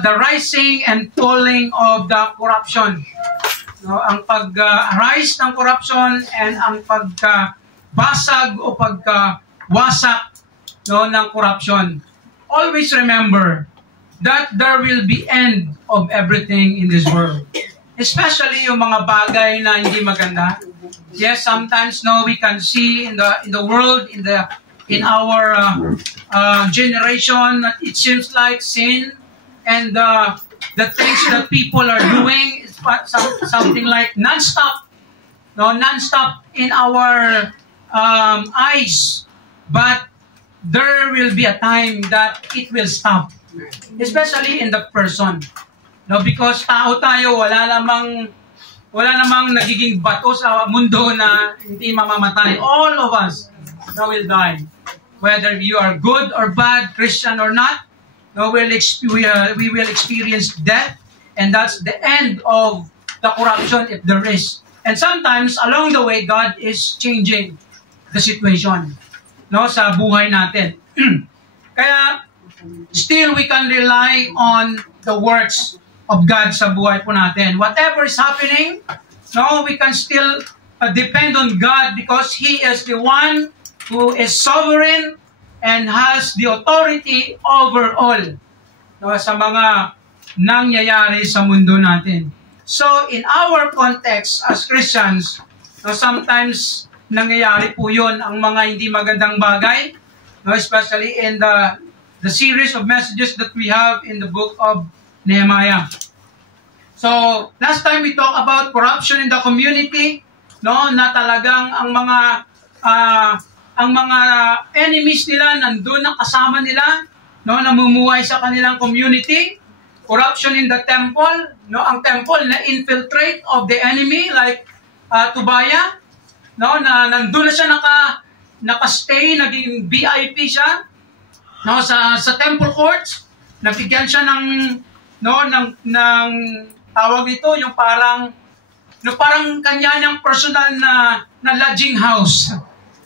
the rising and falling of the corruption. No, ang pag-rise ng corruption and ang pagkabasag o pagkawasak ng corruption. Always remember that there will be end of everything in this world. Especially yung mga bagay na hindi maganda. Yes, sometimes we can see in the world, in our generation, that it seems like sin and the things that people are doing is something like non-stop, non-stop in our eyes. But there will be a time that it will stop, especially in the person. Because tao tayo, wala namang nagiging bato sa mundo na hindi mamamatay. All of us will die. Whether you are good or bad, Christian or not, we will experience death, and that's the end of the corruption if there is. And sometimes, along the way, God is changing the situation sa buhay natin. Kaya, still we can rely on the works of God sa buhay po natin. Whatever is happening, we can still depend on God because He is the one who is sovereign and has the authority over all sa mga nangyayari sa mundo natin. So, in our context as Christians, sometimes nangyayari po yun ang mga hindi magandang bagay, especially in the series of messages that we have in the book of Nehemiah. So, last time we talked about corruption in the community, na talagang ang mga enemies nila nandun na kasama nila, namumuhay sa kanilang community. Corruption in the temple, ang temple na infiltrate of the enemy like Tobiah, na nandun na siya naka-stay, naging VIP siya, sa temple courts, nabigyan siya ng tawag dito, yung parang kanya-nyang personal na lodging house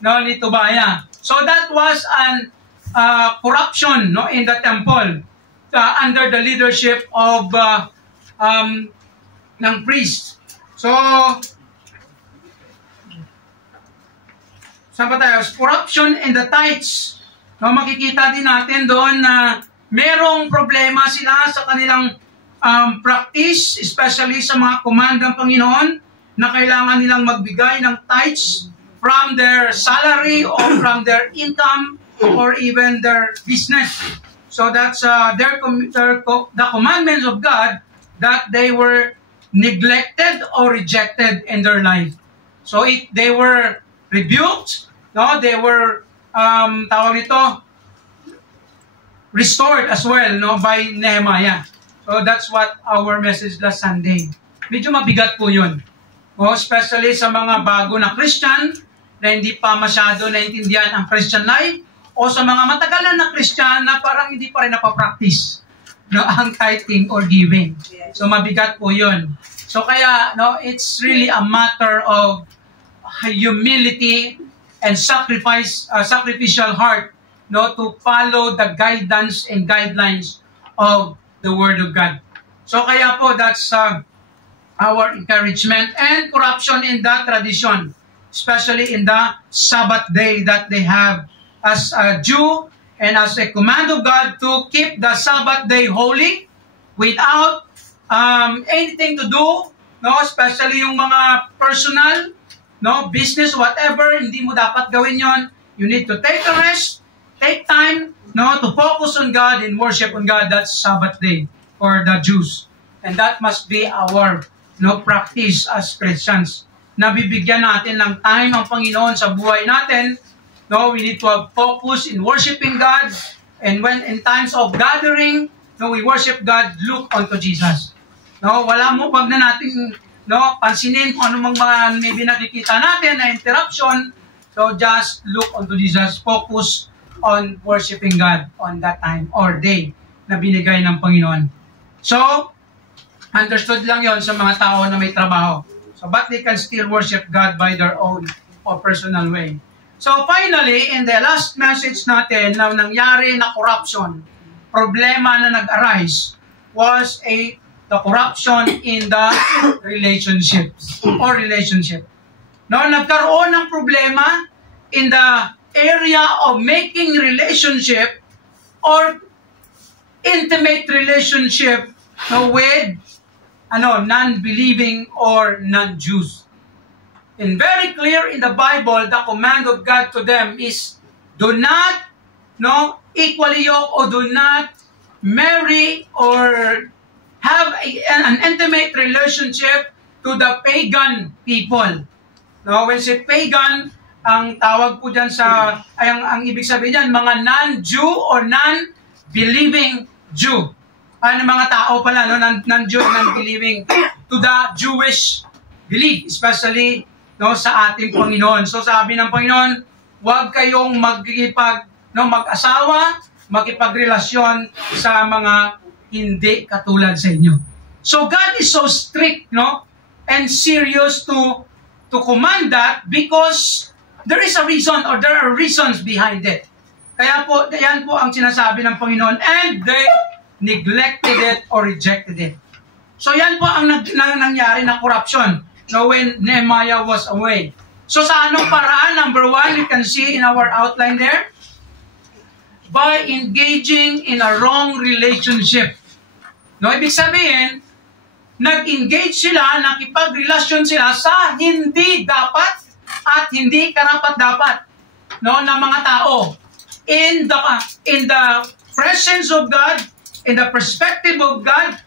ni Tobiah. So that was an corruption in the temple under the leadership of ng priest. So saan pa tayo? Corruption in the tithes. Makikita din natin doon na merong problema sila sa kanilang practice, especially sa mga command ng Panginoon, na kailangan nilang magbigay ng tithes from their salary or from their income or even their business. So that's the commandments of God that they were neglected or rejected in their life. So they were rebuked, they were restored as well by Nehemiah. So that's what our message last Sunday. Medyo mabigat po yun. Especially sa mga bago na Christian na hindi pa masyado naintindihan ang Christian life, o sa mga matagalan na Christian na parang hindi pa rin napapractice ang tithing or giving. So mabigat po yun. So kaya it's really a matter of humility and sacrificial heart to follow the guidance and guidelines of the Word of God. So kaya po that's our encouragement. And corruption in the tradition, especially in the Sabbath day that they have as a Jew and as a command of God to keep the Sabbath day holy without anything to do, especially yung mga personal, business, whatever, hindi mo dapat gawin yon. You need to take a rest, take time, to focus on God and worship on God. That's Sabbath day for the Jews. And that must be our practice as Christians. Nabibigyan natin ng time ang Panginoon sa buhay natin. We need to have focus in worshiping God. And when in times of gathering, we worship God, look unto Jesus. Wag na natin pansinin kung anumang mga maybe nakikita natin na interruption. So just look unto Jesus. Focus on worshiping God on that time or day na binigay ng Panginoon. So, understood lang yon sa mga tao na may trabaho. So, but they can still worship God by their own or personal way. So finally, in the last message natin na nangyari na corruption, problema na nag-arise, was the corruption in the relationships or relationship. No, nagkaroon ng problema in the area of making relationship or intimate relationship with non-believing or non-Jews. And very clear in the Bible, the command of God to them is do not equally yoke or do not marry or have an intimate relationship to the pagan people. No, when say pagan, ang tawag po dyan ang ibig sabihin dyan, mga non-Jew or non-believing Jew. Mga tao pala, non-Jew, non-believing to the Jewish belief, especially sa ating Panginoon. So sabi ng Panginoon, huwag kayong mag-asawa, makipagrelasyon sa mga hindi katulad sa inyo. So God is so strict, and serious to command that because there is a reason or there are reasons behind it. Kaya po, yan po ang sinasabi ng Panginoon, and they neglected it or rejected it. So yan po ang nangyari na corruption when Nehemiah was away. So sa anong paraan? Number one, you can see in our outline there, by engaging in a wrong relationship. Ibig sabihin, nag-engage sila, nakipagrelasyon sila sa hindi dapat at hindi karapat-dapat ng mga tao. In the presence of God, in the perspective of God,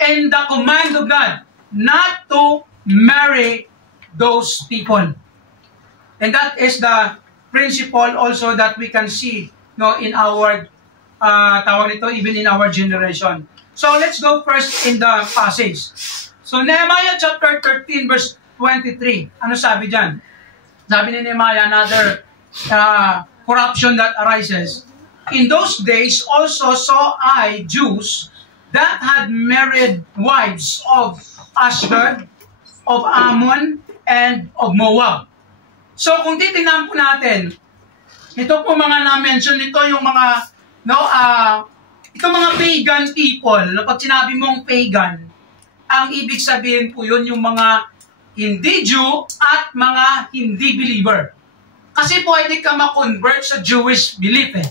and the command of God, not to marry those people. And that is the principle also that we can see in our even in our generation. So let's go first in the passage. So Nehemiah chapter 13 verse 23. Ano sabi diyan? Sabi ni Nehemiah, another corruption that arises. In those days also saw I Jews that had married wives of Ashdod, of Ammon, and of Moab. So kung titingnan po natin, ito po mga na-mention nito yung mga itong mga pagan people. Pag sinabi mong pagan, ang ibig sabihin po yun yung mga hindi Jew at mga hindi believer. Kasi pwede ka ma-convert sa Jewish belief eh.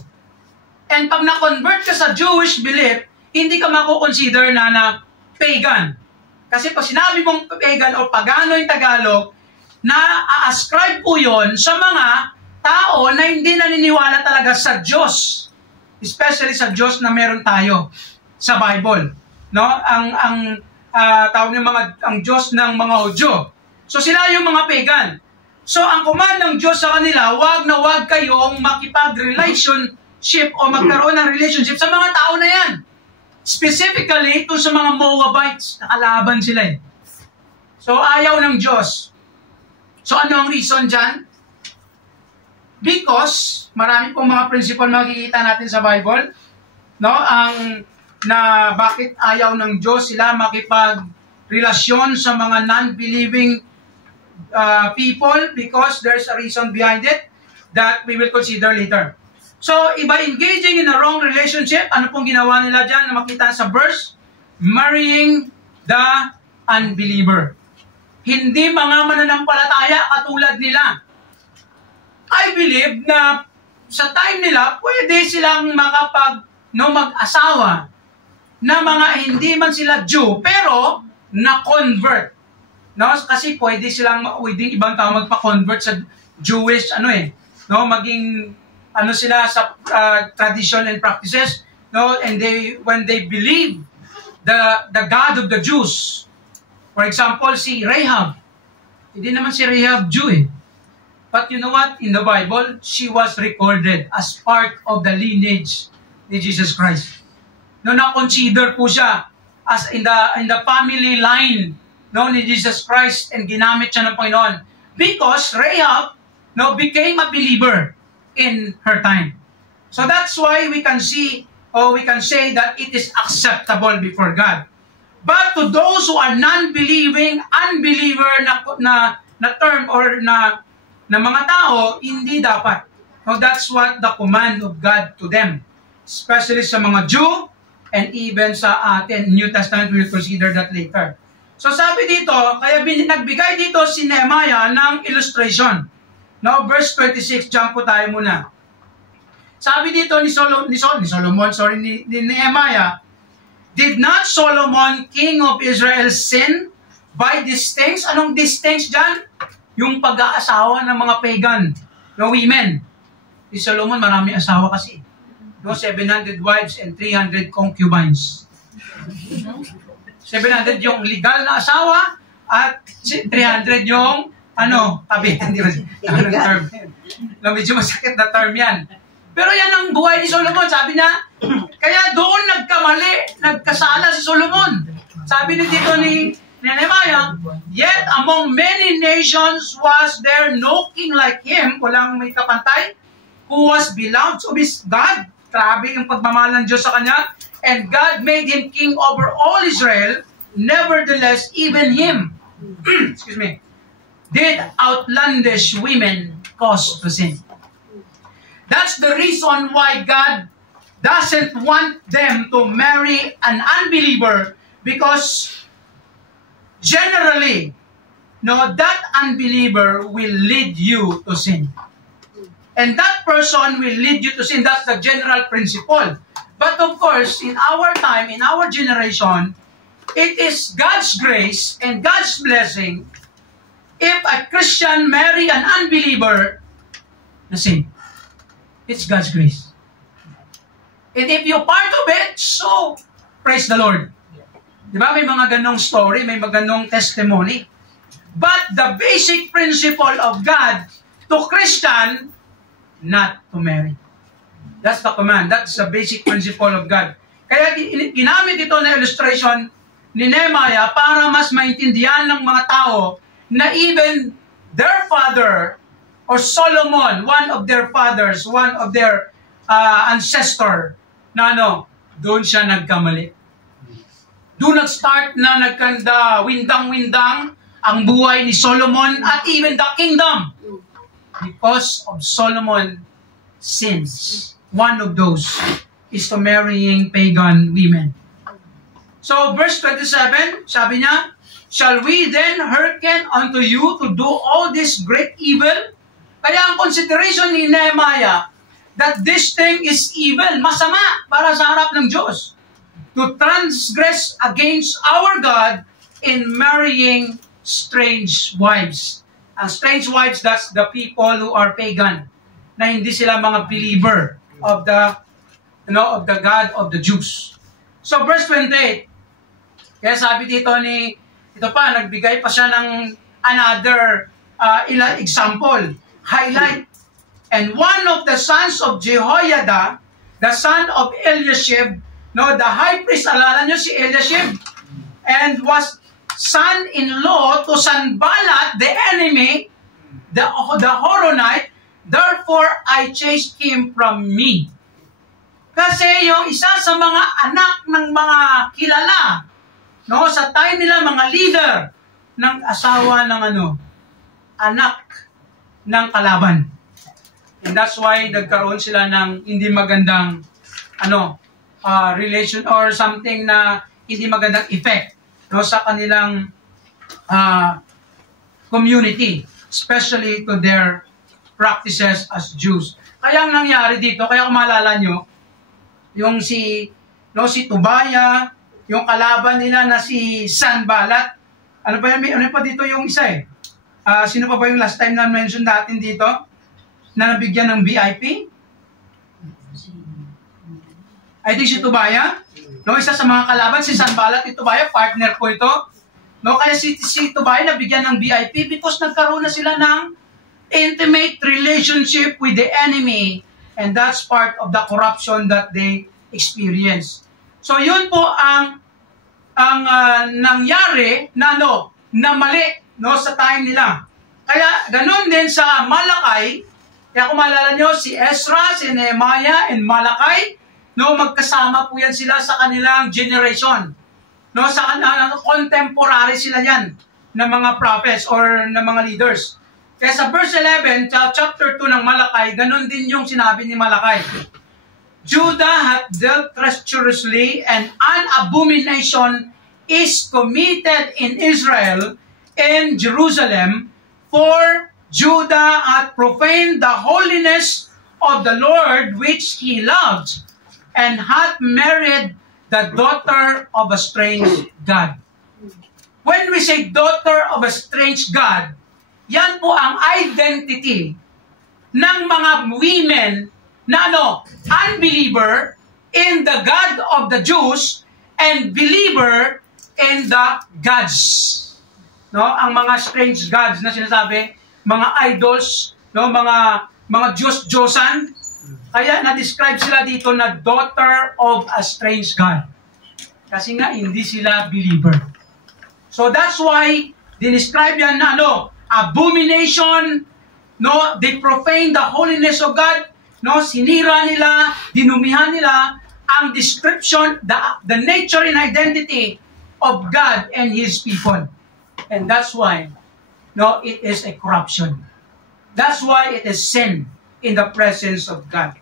And pag na-convert ka sa Jewish belief, hindi ka mako-consider na pagan. Kasi pag sinabi mong pagan o pagano yung Tagalog, na-ascribe po yun sa mga tao na hindi naniniwala talaga sa Diyos. Especially sa Diyos na meron tayo sa Bible. Ang tawag ng ang Diyos ng mga Hudyo. So sila yung mga pagan. So ang command ng Diyos sa kanila, wag na wag kayong makipag-relationship o magkaroon ng relationship sa mga tao na yan. Specifically, ito sa mga Moabites, nakalaban sila eh. So ayaw ng Diyos. So ano ang reason dyan? Because marami pong mga principle makikita natin sa Bible, bakit ayaw ng Diyos sila makipagrelasyon sa mga non-believing people, because there's a reason behind it that we will consider later. So, by engaging in a wrong relationship, ano pong ginawa nila dyan na makita sa verse? Marrying the unbeliever. Hindi mga mananampalataya katulad nila. I believe na sa time nila, pwede silang mag-asawa na mga hindi man sila Jew, pero na-convert. Kasi pwede silang, ibang tao magpa-convert sa Jewish, maging, sila sa tradition and practices, and when they believe the God of the Jews. For example, si Rahab. Hindi naman si Rahab Jew eh. But you know what? In the Bible, she was recorded as part of the lineage ni Jesus Christ. Na-consider po siya as in the family line ni Jesus Christ, and ginamit siya ng Panginoon. Because Rahab became a believer in her time. So that's why we can see, or we can say that it is acceptable before God. But to those who are non-believing, unbeliever na term or na mga tao, hindi dapat. So that's what the command of God to them. Especially sa mga Jew and even sa atin, New Testament, we'll consider that later. So sabi dito, kaya nagbigay dito si Nehemiah ng illustration. Now, verse 26, jump po tayo muna. Sabi dito ni Nehemiah, did not Solomon, king of Israel, sin by these things? Anong these things dyan? Yung pag-aasawa ng mga pagan, no, women. Si Solomon, marami asawa kasi. No, 700 wives and 300 concubines. 700 yung legal na asawa at 300 yung tabi. Hindi ba? Term. No, medyo masakit na term yan. Pero yan ang buhay ni Solomon. Sabi niya, kaya doon nagkasala si Solomon. Sabi ni dito ni Nehemiah, yet among many nations was there no king like him, walang may kapantay, who was beloved of his God. Grabe yung pagmamahal ng Diyos sa kanya. And God made him king over all Israel. Nevertheless, even him, excuse me, did outlandish women cause to sin. That's the reason why God doesn't want them to marry an unbeliever, because generally, that unbeliever will lead you to sin. And that person will lead you to sin. That's the general principle. But of course, in our time, in our generation, it is God's grace and God's blessing if a Christian marry an unbeliever na sin. It's God's grace. And if you're part of it, so praise the Lord. Di ba? May mga ganong story, may mga ganong testimony. But the basic principle of God to Christian, not to marry. That's the command. That's the basic principle of God. Kaya ginamit ito na illustration ni Nehemiah para mas maintindihan ng mga tao na even their father or Solomon, one of their fathers, one of their ancestor, na doon siya nagkamali. Doon nag-start na nagkanda, windang-windang ang buhay ni Solomon at even the kingdom. Because of Solomon sins. One of those is to marrying pagan women. So, verse 27, sabi niya, shall we then hearken unto you to do all this great evil? Kaya ang consideration ni Nehemiah, that this thing is evil, masama para sa harap ng Diyos, to transgress against our God in marrying strange wives. Ang strange wives, that's the people who are pagan, na hindi sila mga believer of the God of the Jews. So verse 28, kaya sabi dito nagbigay pa siya ng another example, highlight. And one of the sons of Jehoiada, the son of Eliashib, the high priest, alala nyo si Eliashib, and was son-in-law to Sanballat, the enemy, the Horonite, therefore I chased him from me. Kasi yung isa sa mga anak ng mga kilala, sa time nila, mga leader ng asawa ng anak ng kalaban. And that's why nagkaroon sila ng hindi magandang relation or something na hindi magandang effect sa kanilang community, especially to their practices as Jews. Kaya ang nangyari dito, kaya kung maalala nyo, yung si Tobaya, yung kalaban nila na si Sanballat, ano pa dito yung isa sino pa ba yung last time na mention natin dito na nabigyan ng VIP? I think si Tobaya. Isa sa mga kalaban, si Sanballat, si Tobaya, partner po ito. Kaya si Tobaya nabigyan ng VIP because nagkaroon na sila ng intimate relationship with the enemy, and that's part of the corruption that they experience. So yun po ang nangyari na mali sa time nila. Kaya ganun din sa Malakay. Kaya kung maalala nyo, si Ezra, si Nehemiah, and Malakay, magkasama po yan sila sa kanilang generation. Contemporary sila yan ng mga prophets or ng mga leaders. Kaya sa verse 11, chapter 2 ng Malakay, ganun din yung sinabi ni Malakay. Judah hath dealt treacherously, and an abomination is committed in Israel, in Jerusalem, for Judah hath profaned the holiness of the Lord which he loved, and hath married the daughter of a strange God. When we say daughter of a strange God, yan po ang identity ng mga women na unbeliever in the God of the Jews and believer in the gods. No, ang mga strange gods na sinasabi, mga idols, no, mga Diyos-Diyosan. Kaya na-describe sila dito na daughter of a strange God. Kasi nga hindi sila believer. So that's why dinescribe yan na abomination, no, they profane the holiness of God, no, sinira nila, dinumihan nila ang description, the nature and identity of God and His people. And that's why, no, it is a corruption. That's why it is sin in the presence of God.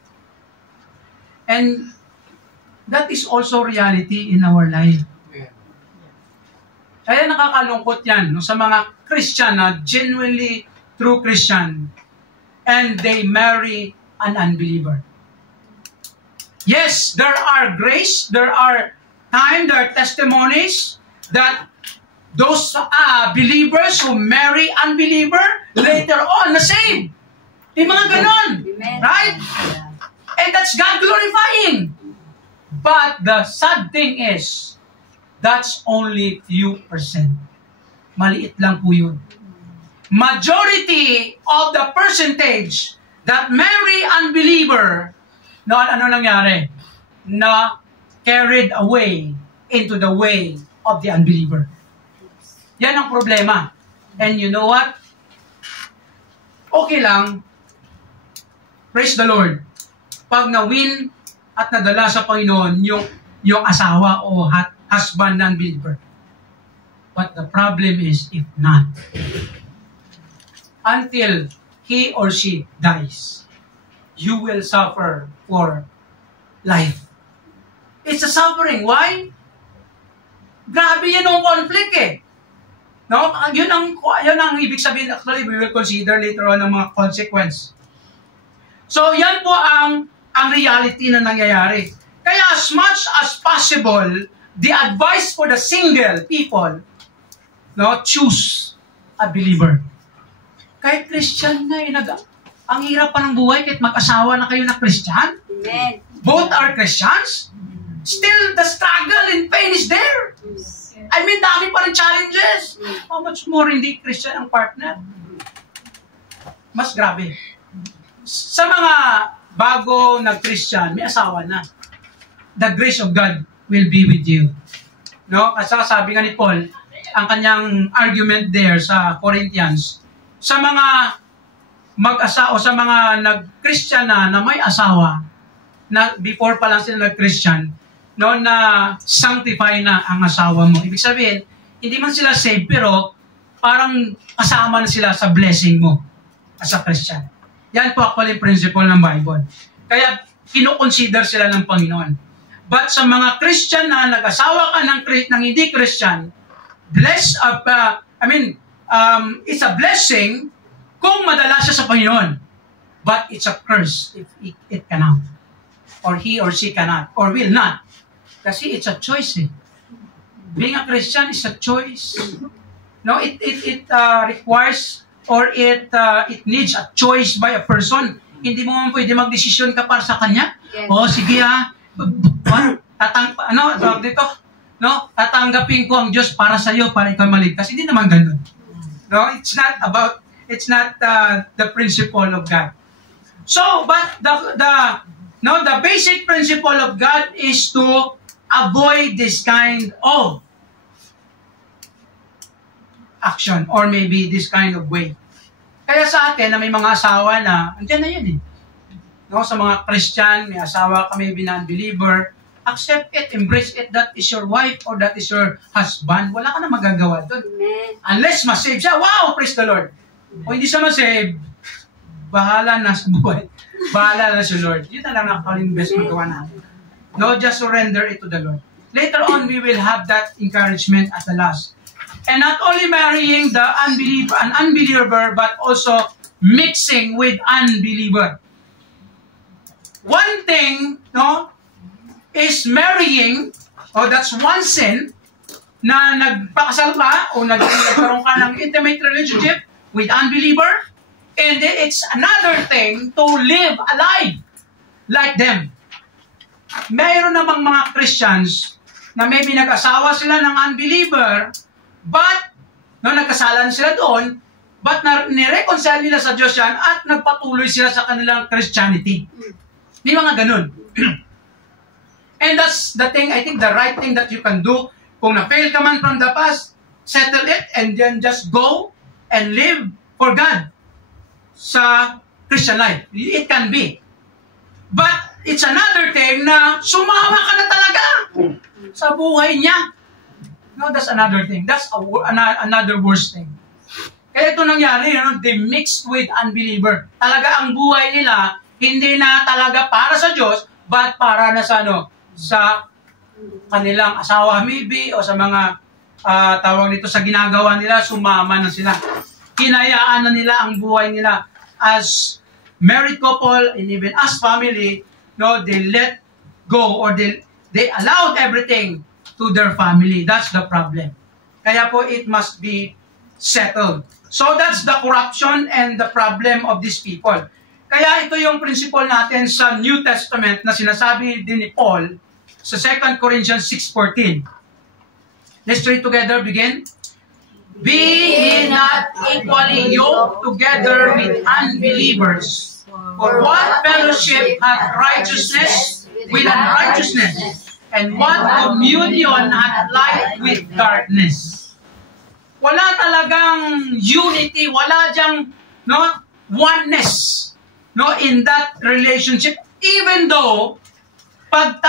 And that is also reality in our life. Kaya nakakalungkot yan no, sa mga Christian na genuinely true Christian and they marry an unbeliever. Yes, there are grace, there are testimonies that those believers who marry unbeliever later on na saved. Yung mga ganon. Right? And that's God glorifying. But the sad thing is, that's only few percent. Maliit lang po yun. Majority of the percentage that marry unbeliever, ano nangyari? Na carried away into the way of the unbeliever. Yan ang problema. And you know what? Okay lang. Praise the Lord. Pag na-win at nadala sa Panginoon yung asawa o husband ng believer. But the problem is, if not, until he or she dies, you will suffer for life. It's a suffering. Why? Grabe yan ang conflict eh. No? Yun ang ibig sabihin. Actually, we will consider later on ang mga consequence. So, yan po ang reality na nangyayari. Kaya as much as possible, the advice for the single people, no, choose a believer. Kahit Christian na, ang hirap pa ng buhay kahit mag-asawa na kayo na Christian. Amen. Both are Christians. Still, the struggle and pain is there. I mean, dami pa rin challenges. How much more hindi Christian ang partner? Mas grabe. Sa mga bago na Christian, may asawa na. The grace of God will be with you. No? Kasi sabi nga ni Paul, ang kanyang argument there sa Corinthians, sa mga mag-asawa o sa mga nag-Christian na may asawa, na before pa lang sila nag-Christian, no, na sanctify na ang asawa mo. Ibig sabihin, hindi man sila saved, pero parang kasama na sila sa blessing mo as a Christian. Yan po actually yung principle ng Bible. Kaya, kino-consider sila ng Panginoon. But sa mga Christian na nag-asawa ka ng hindi Christian, it's a blessing kung madala siya sa Panginoon. But it's a curse if it cannot. Or he or she cannot. Or will not. Kasi it's a choice eh. Being a Christian is a choice. No, it requires or it needs a choice by a person. Hindi mo man pwede magdesisyon ka para sa kanya. Yes. O sige tatanggapin ko ang Diyos para sa iyo para ikaw maligtas. Hindi naman ganun. No, it's not the principle of God. So, but the basic principle of God is to avoid this kind of action or maybe this kind of way. Kaya sa atin na may mga asawa na, andyan na yan eh. No, sa mga Christian, may asawa ka, maybe non-believer, accept it, embrace it, that is your wife or that is your husband. Wala ka na magagawa doon. Unless masave siya, wow, praise the Lord. O hindi siya masave, bahala na sa buhay. Bahala na si Lord. Yun na lang ang best magawa natin. No, just surrender it to the Lord. Later on, we will have that encouragement at the last. And not only marrying the unbeliever, but also mixing with unbeliever. One thing, no, is marrying, that's one sin, na nagpakasal ka o nagkaroon ka ng intimate relationship with unbeliever, and it's another thing to live alive like them. Mayroon namang mga Christians na maybe nag-asawa sila ng unbeliever, but nagkasalan sila doon, but nireconcile nila sa Diyos yan at nagpatuloy sila sa kanilang Christianity. May mga ganun. And that's the thing, I think the right thing that you can do. Kung na-fail ka man from the past, settle it and then just go and live for God sa Christian life. It can be. But it's another thing na sumama ka na talaga sa buhay niya. No, that's another thing. That's another worst thing. Kaya ito nangyari, they mixed with unbeliever. Talaga ang buhay nila, hindi na talaga para sa Diyos, but para na sa sa kanilang asawa maybe, o sa mga tawag nito sa ginagawa nila, sumama na sila. Hinayaan na nila ang buhay nila as married couple and even as family, they let go or they allowed everything to their family. That's the problem. Kaya po it must be settled. So that's the corruption and the problem of these people. Kaya ito yung principle natin sa New Testament na sinasabi din ni Paul sa 2 Corinthians 6:14. Let's read together, begin. Be ye not equally yoked together with unbelievers. For what fellowship hath righteousness with unrighteousness? And what communion hath light with darkness? Wala talagang unity, wala diyang oneness in that relationship. Even though pag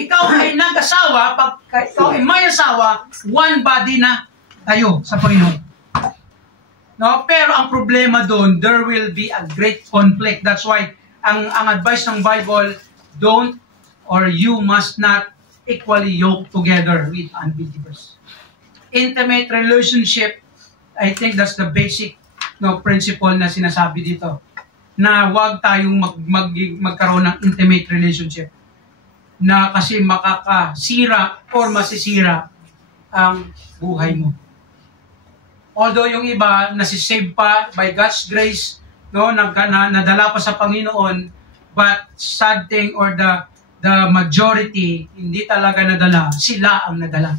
ikaw ay nag-asawa, pag ikaw ay may asawa, one body na tayo sa Panginoon. Pero ang problema doon, there will be a great conflict. That's why ang advice ng Bible, don't or you must not equally yoke together with unbelievers. Intimate relationship, I think that's the basic principle na sinasabi dito. Na huwag tayong magkaroon ng intimate relationship na kasi makakasira or masisira ang buhay mo. Although yung iba nasisave pa by God's grace, nadala pa sa Panginoon, but sad thing or the majority hindi talaga nadala, sila ang nadala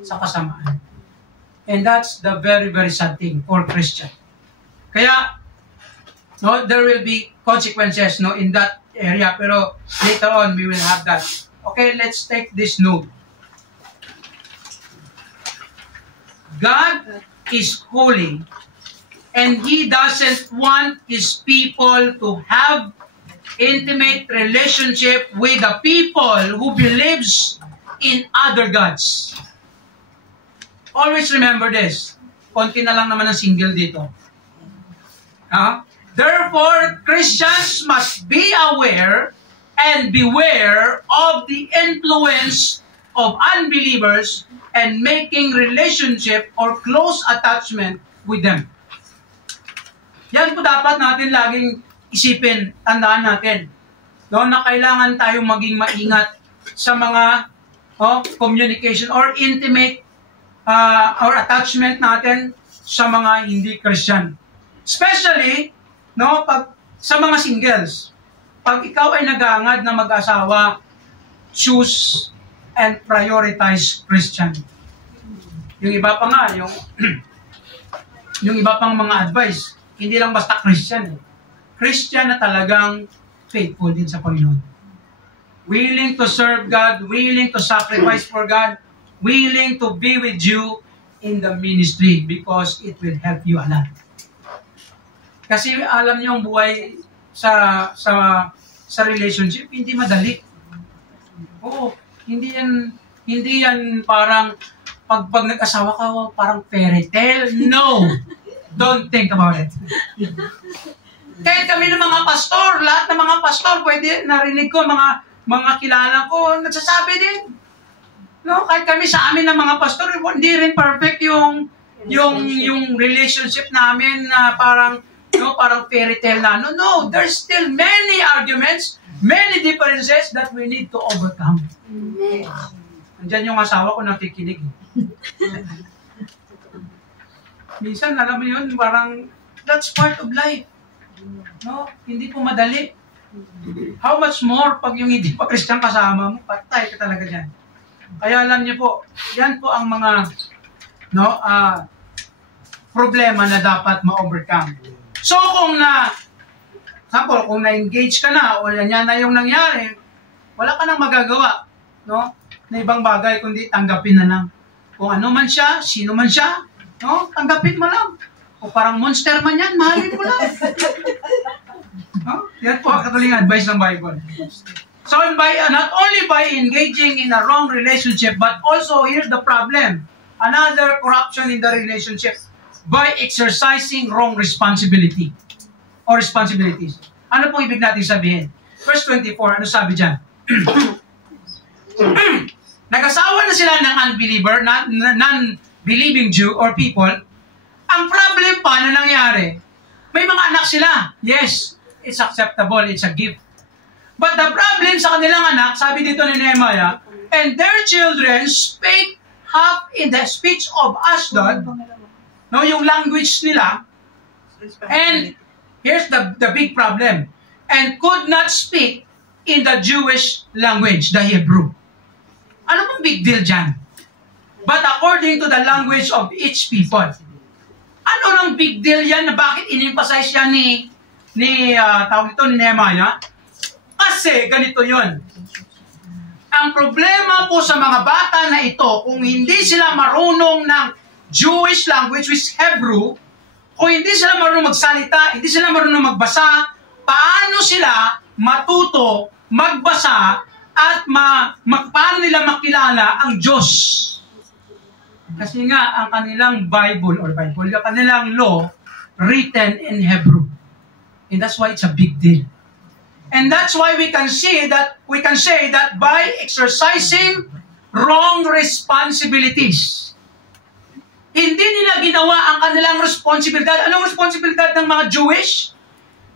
sa kasamaan. And that's the very, very sad thing for Christian. Kaya, there will be consequences in that area, pero later on we will have that. Okay, let's take this note. God is holy, and He doesn't want His people to have intimate relationship with the people who believes in other gods. Always remember this. Konti na lang naman ang single dito. Therefore, Christians must be aware and beware of the influence of unbelievers and making relationship or close attachment with them. Yan po dapat natin laging isipin, tandaan natin. Na kailangan tayong maging maingat sa mga communication or intimate or attachment natin sa mga hindi Christian. Especially, pag sa mga singles, pag ikaw ay nag-aangad na mag-asawa, choose and prioritize Christian. Yung iba pa nga, yung iba pang mga advice, hindi lang basta Christian. Christian na talagang faithful din sa Panginoon. Willing to serve God, willing to sacrifice for God, willing to be with you in the ministry because it will help you a lot. Kasi alam niyo ang buhay sa relationship, hindi madali. Oo, hindi yan parang pag nag-asawa ka, parang fairy tale. No! Don't think about it. Kahit kami ng mga pastor, lahat ng mga pastor, pwede, narinig ko, mga kilala ko, nagsasabi din. No, kahit kami sa amin ng mga pastor, hindi rin perfect yung relationship namin na parang fairy tale na. No, there's still many arguments, many differences that we need to overcome. Andiyan yung asawa ko nakikinig. Minsan, alam mo yun, parang that's part of life. No, hindi po madali. How much more pag yung hindi pa Christian kasama mo, patay ka talaga dyan. Kaya alam niyo po, yan po ang mga problema na dapat ma-overcome. So kung na-engage ka na o yan na yung nangyari, wala ka nang magagawa, no? Na ibang bagay kundi tanggapin na lang. Kung ano man siya, sino man siya, no? Tanggapin mo lang. O parang monster man yan, mahalin mo lang. Yan po ang katuling advice ng Bible. So, not only by engaging in a wrong relationship, but also, here's the problem. Another corruption in the relationship by exercising wrong responsibility or responsibilities. Ano po ibig natin sabihin? Verse 24, ano sabi dyan? Nag-asawa na sila ng unbeliever, non-believing Jew or people. Ang problem pa na nangyari, may mga anak sila. Yes, it's acceptable, it's a gift. But the problem sa kanilang anak, sabi dito ni Nehemiah, and their children spake half in the speech of Ashdod, no, yung language nila, and here's the big problem, and could not speak in the Jewish language, the Hebrew. Ano bang big deal dyan? But according to the language of each people. Ano nang big deal yan na bakit in-emphasize yan ni Nehemiah? Kasi ganito yon. Ang problema po sa mga bata na ito, kung hindi sila marunong ng Jewish language, which is Hebrew, kung hindi sila marunong magsalita, hindi sila marunong magbasa, paano sila matuto, magbasa, at paano nila makilala ang Diyos? Kasi nga, ang kanilang Bible, yung kanilang law, written in Hebrew. And that's why it's a big deal. And that's why we can say that by exercising wrong responsibilities, hindi nila ginawa ang kanilang responsibilidad. Anong responsibilidad ng mga Jewish?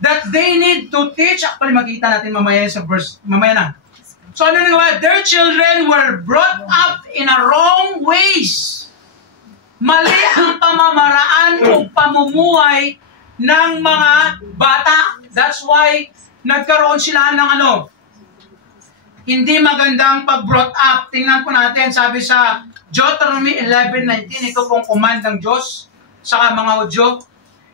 That they need to teach. Actually, makita natin mamaya sa verse, mamaya na. So ano nagawa? Their children were brought up in a wrong ways. Mali ang pamamaraan o pamumuhay ng mga bata. That's why nagkaroon sila ng hindi magandang pag-brought up. Tingnan po natin, sabi sa Deuteronomy 11:19, ito pong command ng Diyos sa mga Hudyo.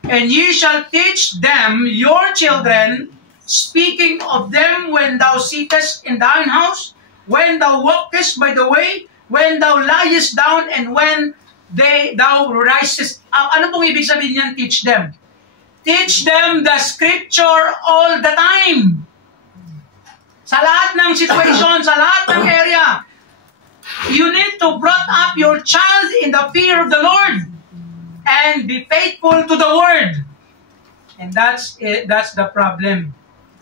And ye shall teach them, your children, speaking of them when thou sittest in thine house, when thou walkest by the way, when thou liest down, and when thou risest. Ano pong ibig sabihin niyan, teach them? Teach them the scripture all the time. Sa lahat ng situation, sa lahat ng area, you need to brought up your child in the fear of the Lord and be faithful to the Word. And that's the problem.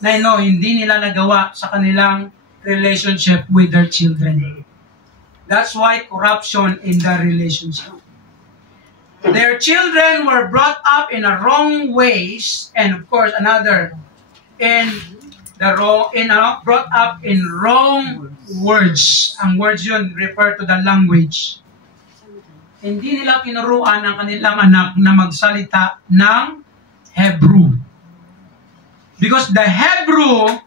Na hindi nila nagawa sa kanilang relationship with their children. That's why corruption in the relationship. Their children were brought up in a wrong ways, and of course another brought up in wrong words. Ang words yun refer to the language. Hindi nila tinuruan ang kanilang anak na magsalita ng Hebrew. Because the Hebrew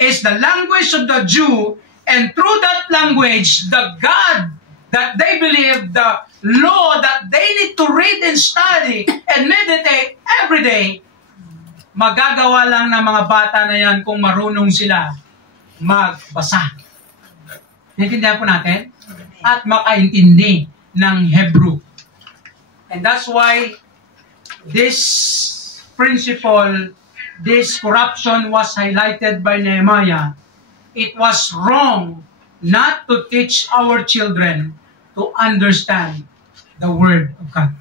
is the language of the Jew, and through that language, the God that they believe, the law that they need to read and study and meditate every day, magagawa lang ng mga bata na yan kung marunong sila magbasa. Naintindihan po natin? At makaintindi ng Hebrew. And that's why this principle, this corruption was highlighted by Nehemiah. It was wrong not to teach our children to understand the Word of God.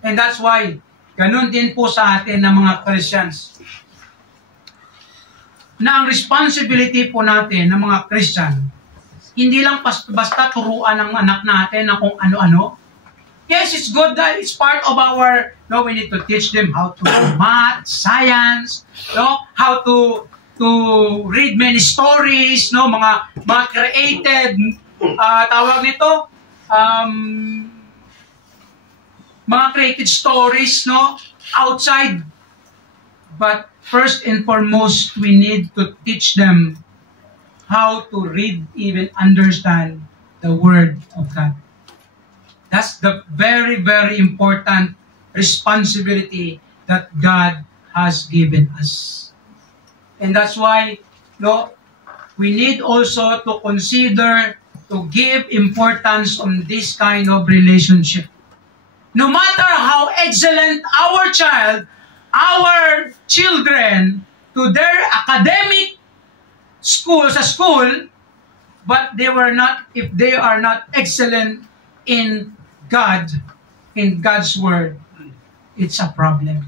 And that's why Ganun din po sa atin ng mga Christians. Na ang responsibility po natin ng mga Christian, hindi lang basta turuan ng anak natin na kung ano-ano. Yes, it's good that it's part of our, no, we need to teach them how to do math, science, no, how to read many stories, no, mga created, tawag nito, mga created stories, no, outside. But first and foremost, we need to teach them how to read, even understand the Word of God. That's the very, very important responsibility that God has given us. And that's why, no, we need also to consider, to give importance on this kind of relationship. No matter how excellent our child, our children, to their academic school, sa school, but if they are not excellent in God, in God's Word, it's a problem.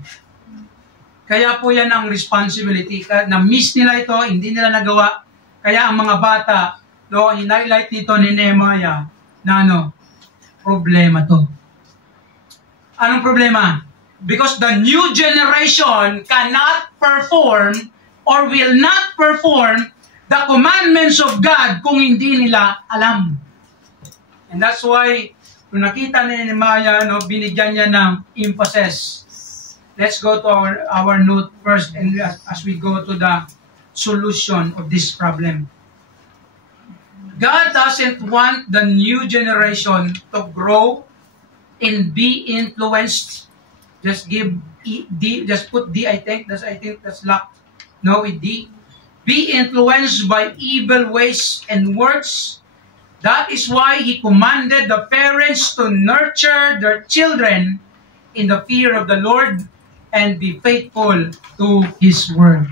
Kaya po yan ang responsibility. Na-miss nila ito, hindi nila nagawa. Kaya ang mga bata, no, highlight dito ni Nehemiah, na problema to. Anong problema? Because the new generation cannot perform or will not perform the commandments of God kung hindi nila alam. And that's why, kung nakita ni Nehemiah, binigyan niya ng emphasis. Let's go to our note first and as we go to the solution of this problem. God doesn't want the new generation to grow and be influenced. Just put D, I think that's locked. No, with D. Be influenced by evil ways and words. That is why He commanded the parents to nurture their children in the fear of the Lord and be faithful to His Word.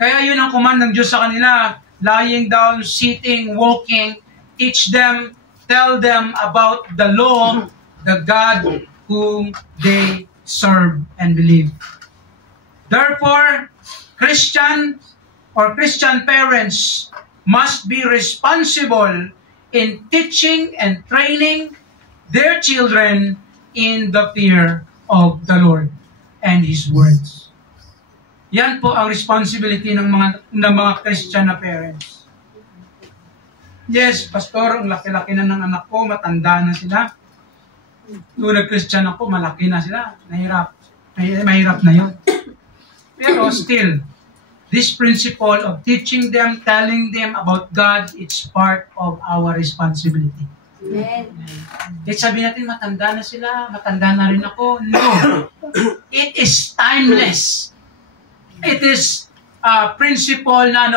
Kaya yun ang command ng Diyos sa kanila. Lying down, sitting, walking, teach them, tell them about the law, the God whom they serve and believe. Therefore, Christian parents must be responsible in teaching and training their children in the fear of the Lord and His words. Yan po ang responsibility ng mga Christian na parents. Yes, Pastor, ang laki-laki na ng anak ko, matanda na sila. Nung nag-Christian ako, malaki na sila. Mahirap na yun. Pero still, this principle of teaching them, telling them about God, it's part of our responsibility. Amen. Sabi natin, matanda na sila, matanda na rin ako. No. It is timeless. It is a principle na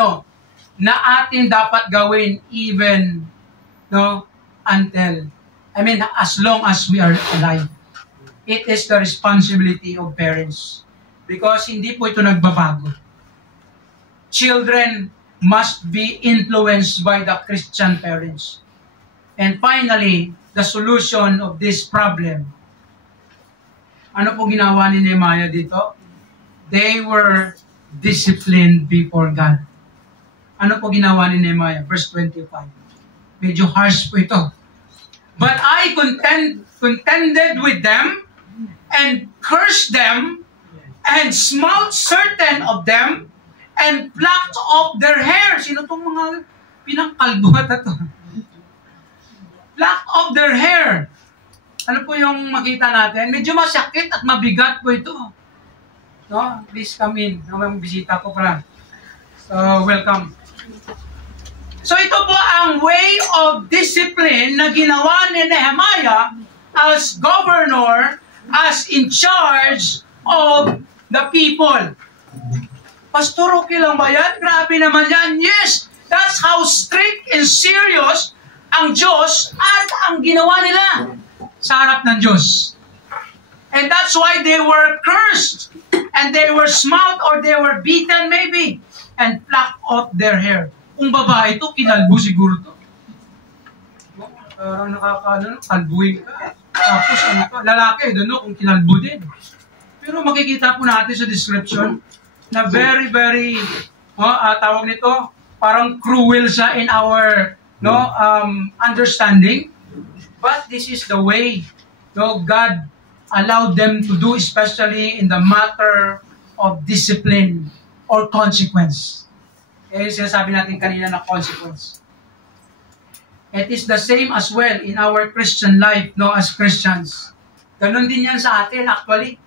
na atin dapat gawin even as long as we are alive. It is the responsibility of parents. Because hindi po ito nagbabago. Children must be influenced by the Christian parents. And finally, the solution of this problem. Ano po ginawa ni Nehemiah dito? They were disciplined before God. Ano po ginawa ni Nehemiah? Verse 25. Medyo harsh po ito. But I contended with them and cursed them and smote certain of them and plucked off their hair. Sino itong mga pinangkalbuhat na ito? Plucked off their hair. Ano po yung makita natin? Medyo masakit at mabigat po ito. No? Please come in. May bisita ko pala. So, welcome. So, ito po ang way of discipline na ginawa ni Nehemiah as governor, as in charge of the people. Pastor, okay lang ba yan? Grabe naman yan. Yes, that's how strict and serious ang Diyos at ang ginawa nila sa harap ng Diyos. And that's why they were cursed and they were smote or they were beaten maybe and plucked off their hair. Kung babae ito, kinalbo siguro ito. Parang kalbuhin ka. Tapos lalaki, I don't know kung kinalbo din. Pero makikita po natin sa description na very, very, tawag nito, parang cruel siya in our understanding. But this is the way God allowed them to do, especially in the matter of discipline or consequence. Sinasabi natin kanina na consequence. It is the same as well in our Christian life, as Christians. Ganon din yan sa atin, actually.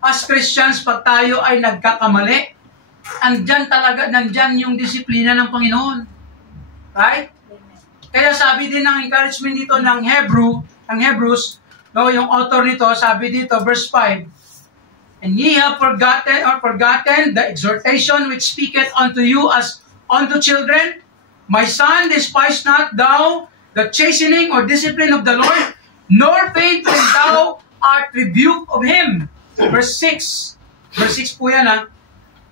As Christians, pag tayo ay nagkakamali, nandyan yung disiplina ng Panginoon. Right? Kaya sabi din ng encouragement dito ng Hebrews, yung author nito, sabi dito, verse 5, "And ye have forgotten the exhortation which speaketh unto you as unto children. My son, despise not thou the chastening or discipline of the Lord, nor faint when thou art rebuked of him." Verse 6. Verse 6 po yan, ha?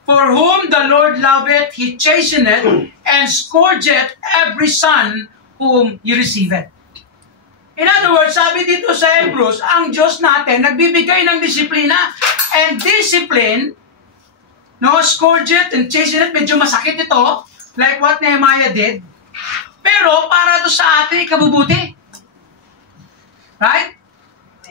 "For whom the Lord loveth, He chasteneth, and scourgeth every son whom He receiveth." In other words, sabi dito sa Hebrews, ang Diyos natin nagbibigay ng disiplina. And discipline, scourgeth and chasteneth, medyo masakit ito, like what Nehemiah did. Pero para to sa atin, ikabubuti. Right?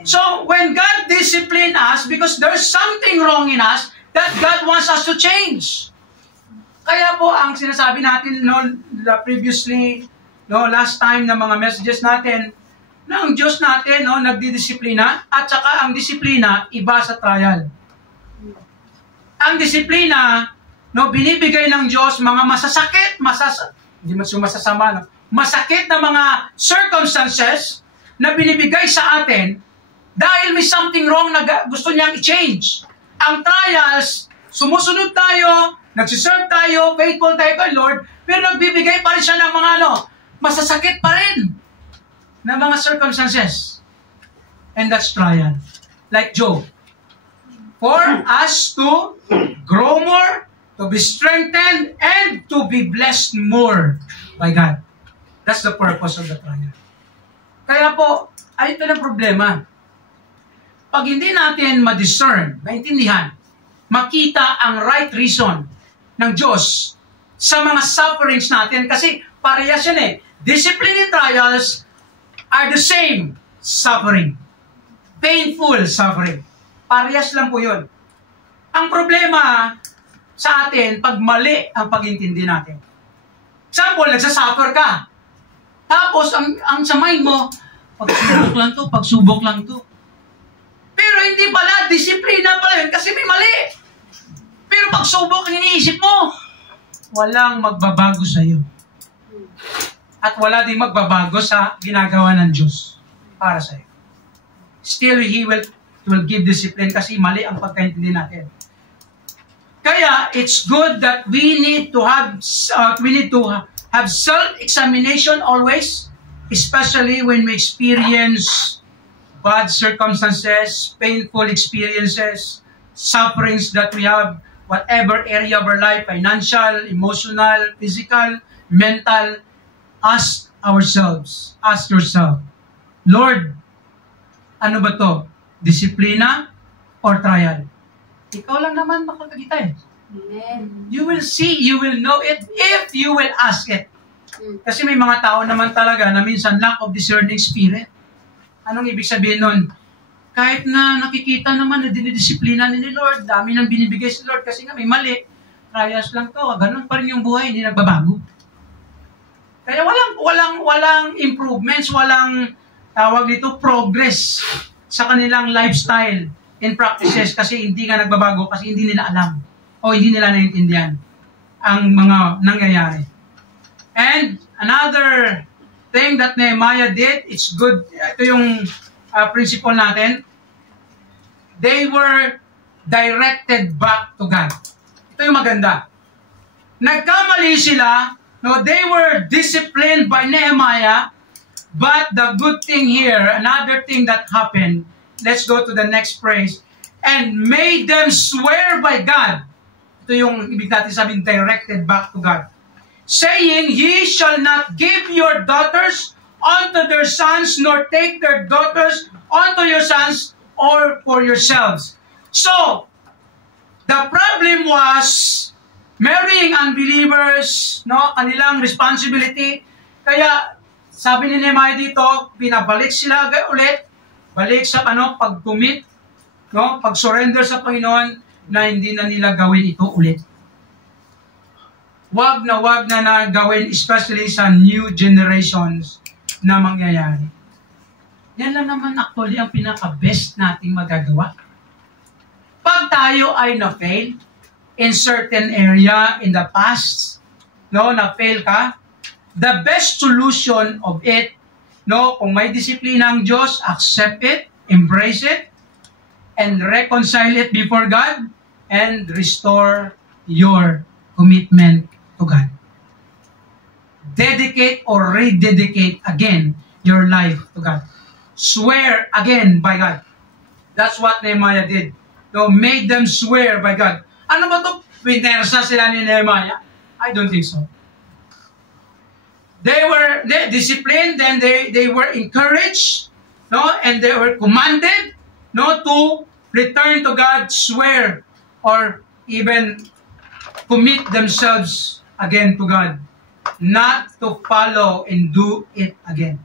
So, when God discipline us, because there's something wrong in us that God wants us to change. Kaya po, ang sinasabi natin previously, last time na mga messages natin, na ang Diyos natin, nagdidisiplina, at saka ang disiplina, iba sa trial. Ang disiplina, binibigay ng Diyos mga masasakit, hindi masasama, masakit na mga circumstances na binibigay sa atin dahil may something wrong na gusto niyang i-change. Ang trials, sumusunod tayo, nagsiserve tayo, faithful tayo kay Lord, pero nagbibigay pa rin siya ng mga masasakit pa rin na mga circumstances. And that's trial. Like Job. For us to grow more, to be strengthened, and to be blessed more by God. That's the purpose of the trial. Kaya po, ito na problema. Pag hindi natin ma-discern, maintindihan, makita ang right reason ng Diyos sa mga sufferings natin, kasi parehas yan eh. Discipline and trials are the same suffering. Painful suffering. Parehas lang po yun. Ang problema sa atin, pag mali ang pag-intindi natin. Example, nagsasuffer ka. Tapos, ang sa mind mo, pagsubok lang to. Pero hindi pala, disiplina pala yun kasi may mali. Pero pagsubok ang iniisip mo, walang magbabago sa iyo. At wala ding magbabago sa ginagawa ng Diyos para sa iyo. Still, He will give discipline kasi mali ang pagkaintindi natin. Kaya, it's good that we need to have self-examination always, especially when we experience bad circumstances, painful experiences, sufferings that we have, whatever area of our life, financial, emotional, physical, mental. Ask yourself, Lord, ano ba to? Disiplina or trial? Ikaw lang naman makakagita eh. Amen. You will see, you will know it if you will ask it. Kasi may mga tao naman talaga na minsan lack of discerning spirit. Anong ibig sabihin nun? Kahit na nakikita naman na dinidisiplina ni Lord, dami nang binibigay si Lord kasi nga may mali, trials lang to, ganun pa rin yung buhay, hindi nagbabago. Kaya walang improvements, walang tawag dito progress sa kanilang lifestyle and practices kasi hindi nga nagbabago kasi hindi nila alam o hindi nila naiintindihan ang mga nangyayari. And another thing that Nehemiah did, it's good, ito yung principle natin, they were directed back to God. Ito yung maganda. Nagkamali sila, they were disciplined by Nehemiah, but the good thing here, another thing that happened, let's go to the next phrase, and made them swear by God. Ito yung ibig natin sabihin, directed back to God. Saying, ye shall not give your daughters unto their sons, nor take their daughters unto your sons or for yourselves. So, the problem was marrying unbelievers, no, kanilang responsibility. Kaya sabi ni Nehemiah dito, pinabalik sila ulit, balik sa pag-commit, no, pag-surrender sa Panginoon na hindi na nila gawin ito ulit. Wag na gawin, especially sa new generations na mangyayari. Yan lang naman actually ang pinaka-best nating magagawa. Pag tayo ay na-fail in certain area in the past, no, na-fail ka, the best solution of it, no, kung may disiplina ang Diyos, accept it, embrace it, and reconcile it before God, and restore your commitment to God. Dedicate or rededicate again your life to God. Swear again by God. That's what Nehemiah did. So, made them swear by God. Ano ba ito? Pinersa sila ni Nehemiah? I don't think so. They were disciplined, and they were encouraged, no, and they were commanded, no, to return to God, swear, or even commit themselves again to God, not to follow and do it again.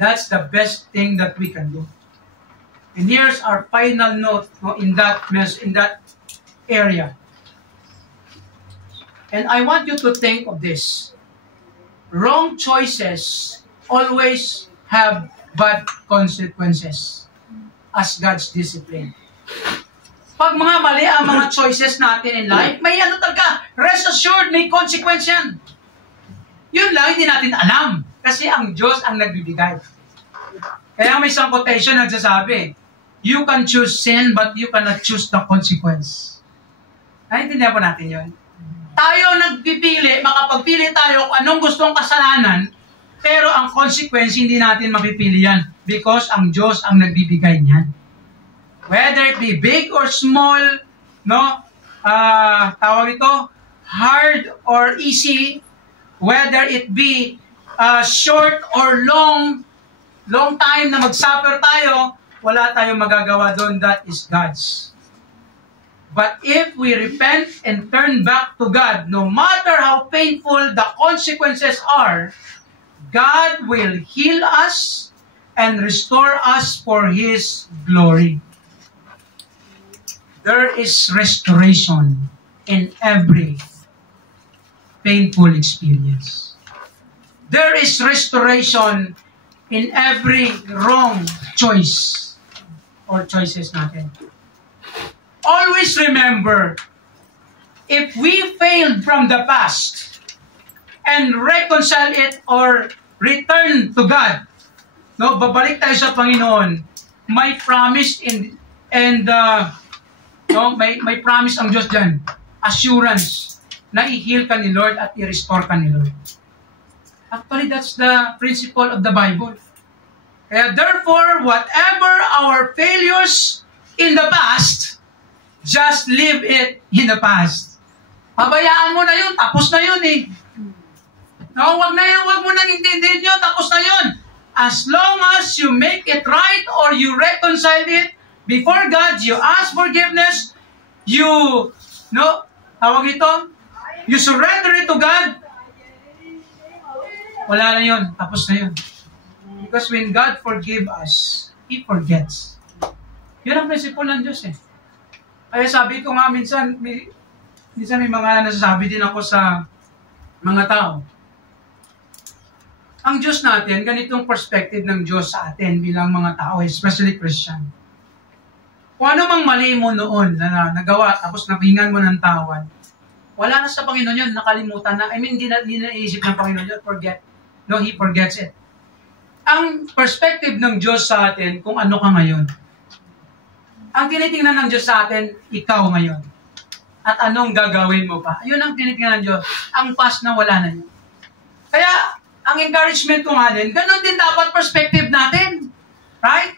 That's the best thing that we can do. And here's our final note, no, in that area. And I want you to think of this. Wrong choices always have bad consequences as God's discipline. Pag mga mali ang mga choices natin in life, may talaga, rest assured, may consequence yan. Yun lang, hindi natin alam. Kasi ang Diyos ang nagbibigay. Kaya may isang quotation nagsasabi, you can choose sin, but you cannot choose the consequence. Naintindihan po natin yun. Tayo nagpipili, makapagpili tayo kung anong gustong kasalanan, pero ang consequence, hindi natin mapipili yan. Because ang Diyos ang nagbibigay niyan. Whether it be big or small, no, tawag ito, hard or easy, whether it be short or long time na mag-suffer tayo, wala tayong magagawa doon. That is God's. But if we repent and turn back to God, no matter how painful the consequences are, God will heal us and restore us for His glory. There is restoration in every painful experience. There is restoration in every wrong choice or choices natin. Always remember, if we failed from the past and reconcile it or return to God, no, babalik tayo sa Panginoon, may promise may promise ang Diyos dyan, assurance na i-heal ka ni Lord at i-restore ka ni Lord. Actually, that's the principle of the Bible. Kaya therefore, whatever our failures in the past, just leave it in the past. Pabayaan mo na yun, tapos na yun eh. No, wag mo nang intindihin yun, tapos na yun. As long as you make it right or you reconcile it before God, you ask forgiveness, you surrender it to God, wala na yun, tapos na yun. Because when God forgives us, He forgets. Yun ang principle ng Diyos eh. Kaya sabi ko nga minsan may mga nasasabi din ako sa mga tao. Ang Diyos natin, ganitong perspective ng Diyos sa atin bilang mga tao, especially Christian. Kung ano mang mali mo noon na nagawa, tapos nahingan mo ng tawad, wala na sa Panginoon yun, nakalimutan na. Hindi na iisip ng Panginoon yun, forget. No, He forgets it. Ang perspective ng Diyos sa atin, kung ano ka ngayon. Ang tinitingnan ng Diyos sa atin, ikaw ngayon. At anong gagawin mo pa. Yun ang tinitingnan ng Diyos. Ang past na wala na yun. Kaya, ang encouragement ko nga din, ganun din dapat perspective natin. Right?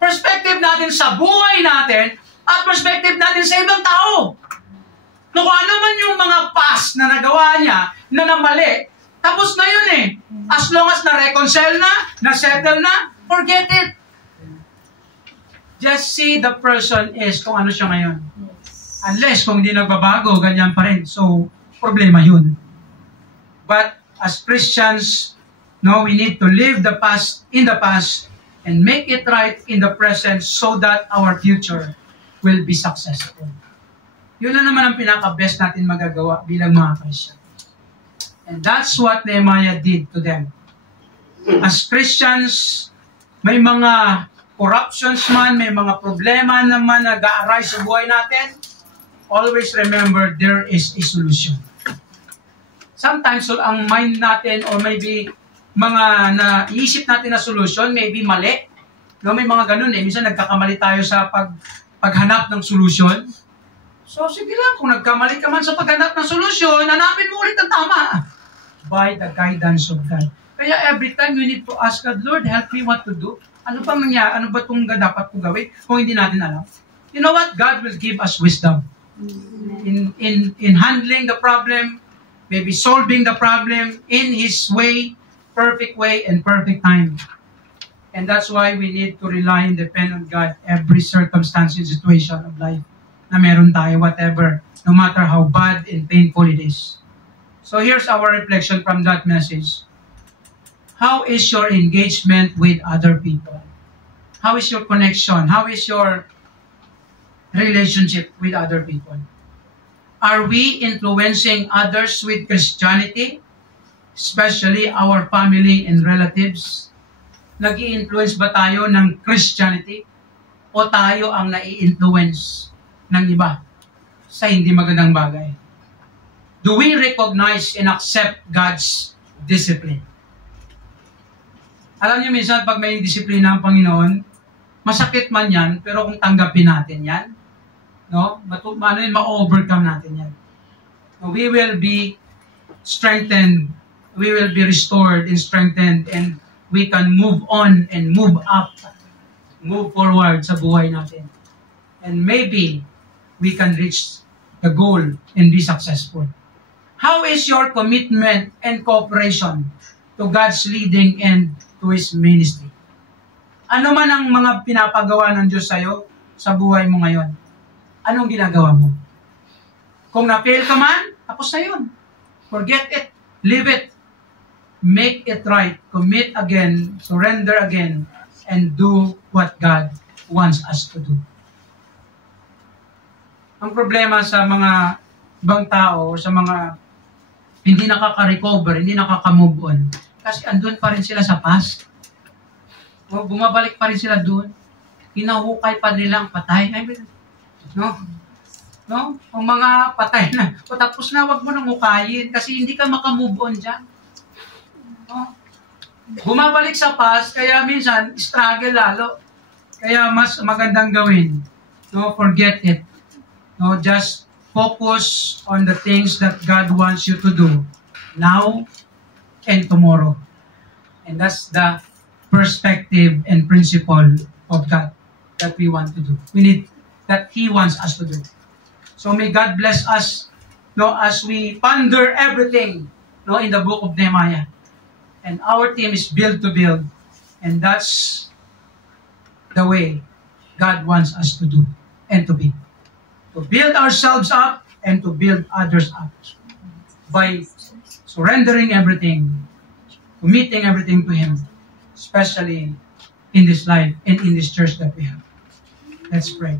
Perspective natin sa buhay natin at perspective natin sa ibang tao. No, kung ano man yung mga past na nagawa niya na namali, Tapos na yun eh. As long as na-reconcile na, na-settle na, forget it. Just see the person is kung ano siya ngayon. Unless kung hindi nagbabago, ganyan pa rin. So, problema yun. But as Christians, no, we need to live the past in the past and make it right in the present so that our future will be successful. Yun na naman ang pinaka-best natin magagawa bilang mga Christian. And that's what Nehemiah did to them. As Christians, may mga corruptions man, may mga problema naman na nag-a-arise sa buhay natin, always remember there is a solution. Sometimes, so, ang mind natin or maybe mga naisip natin na solution, maybe mali. No, may mga ganun eh. Minsan nagkakamali tayo sa paghanap ng solution. So, sige lang, kung nagkamali ka man sa paghanap ng solution, hanapin mo ulit ang tama. By the guidance of God. Kaya every time you need to ask God, Lord, help me what to do. Ano ba nangyari? Ano ba itong dapat kong gawin kung hindi natin alam? You know what? God will give us wisdom. In handling the problem, maybe solving the problem in His way, perfect way, and perfect time. And that's why we need to rely and depend on God every circumstance and situation of life na meron tayo, whatever, no matter how bad and painful it is. So here's our reflection from that message. How is your engagement with other people? How is your connection? How is your relationship with other people? Are we influencing others with Christianity? Especially our family and relatives? Nag-i-influence ba tayo ng Christianity? O tayo ang nai-influence ng iba sa hindi magandang bagay? Do we recognize and accept God's discipline? Alam niyo minsan pag may disiplina ng Panginoon, masakit man yan, pero kung tanggapin natin yan, no? Ma-overcome natin yan. We will be strengthened, we will be restored and strengthened, and we can move on and move up, move forward sa buhay natin. And maybe we can reach the goal and be successful. How is your commitment and cooperation to God's leading and to His ministry? Ano man ang mga pinapagawa ng Diyos sa'yo sa buhay mo ngayon, anong ginagawa mo? Kung na-fail ka man, tapos na yun. Forget it. Leave it. Make it right. Commit again. Surrender again. And do what God wants us to do. Ang problema sa mga ibang tao, sa mga hindi nakaka-recover, hindi nakaka-move on, kasi andun pa rin sila sa past. O, bumabalik pa rin sila doon. Hinahukay pa nila ang patay. No? No? Ang mga patay na, o tapos na, wag mo nang hukayin kasi hindi ka makamove on dyan. No? Bumabalik sa past, kaya minsan, struggle lalo. Kaya mas magandang gawin. No? Forget it. No? Just focus on the things that God wants you to do now and tomorrow. And that's the perspective and principle of God that we want to do. We need that He wants us to do. So may God bless us, no, as we ponder everything, no, in the book of Nehemiah. And our team is built to build, and that's the way God wants us to do and to be. To build ourselves up and to build others up by surrendering everything, committing everything to Him, especially in this life and in this church that we have. Let's pray.